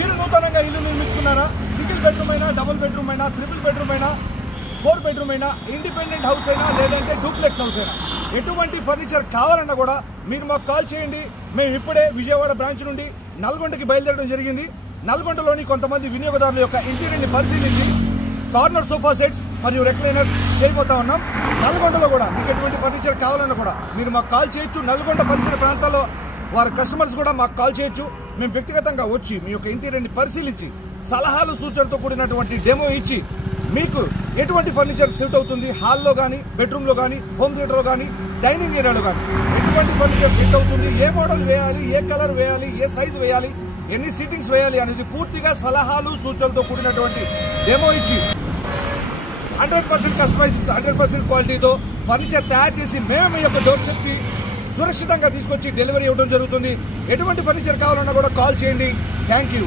మీరు నూతనంగా ఇల్లు నిర్మించుకున్నారా? సింగిల్ బెడ్రూమ్ అయినా, డబుల్ బెడ్రూమ్ అయినా, ట్రిపుల్ బెడ్రూమ్ అయినా, 4 బెడ్రూమ్ అయినా, ఇండిపెండెంట్ హౌస్ అయినా, లేదంటే డూప్లెక్స్ హౌస్ అయినా, ఎటువంటి ఫర్నిచర్ కావాలన్నా కూడా మీరు మాకు కాల్ చేయండి. మేము ఇప్పుడే విజయవాడ బ్రాంచ్ నుండి నల్గొండకి బయలుదేరడం జరిగింది. నల్గొండలోని కొంతమంది వినియోగదారుల యొక్క ఇంటీరియర్ని పరిశీలించి కార్నర్ సోఫా సెట్స్ మరియు రెక్లైనర్స్ చేయబోతా ఉన్నాం. నల్గొండలో కూడా మీకు ఎటువంటి ఫర్నిచర్ కావాలన్నా కూడా మీరు మాకు కాల్ చేయొచ్చు. నల్గొండ పరిసర ప్రాంతాల్లో వారి కస్టమర్స్ కూడా మాకు కాల్ చేయొచ్చు. మేము వ్యక్తిగతంగా వచ్చి మీ యొక్క ఇంటీరియర్ని పరిశీలించి సలహాలు సూచనలతో కూడినటువంటి డెమో ఇచ్చి మీకు ఎటువంటి ఫర్నిచర్ సెట్ అవుతుంది, హాల్లో కానీ, బెడ్రూమ్లో కానీ, హోమ్ థియేటర్లో కానీ, డైనింగ్ ఏరియాలో కానీ ఎటువంటి ఫర్నిచర్ సెట్ అవుతుంది, ఏ మోడల్ వేయాలి, ఏ కలర్ వేయాలి, ఏ సైజు వేయాలి, ఎన్ని సీటింగ్స్ వేయాలి అనేది పూర్తిగా సలహాలు సూచనలతో కూడినటువంటి డెమో ఇచ్చి 100% కస్టమైజ్, 100% క్వాలిటీతో ఫర్నిచర్ తయారు చేసి మేము మీ యొక్క డోర్ స్టెప్కి సురక్షితంగా తీసుకొచ్చి డెలివరీ ఇవ్వడం జరుగుతుంది. ఎటువంటి ఫర్నిచర్ కావాలన్నా కూడా కాల్ చేయండి. Thank you.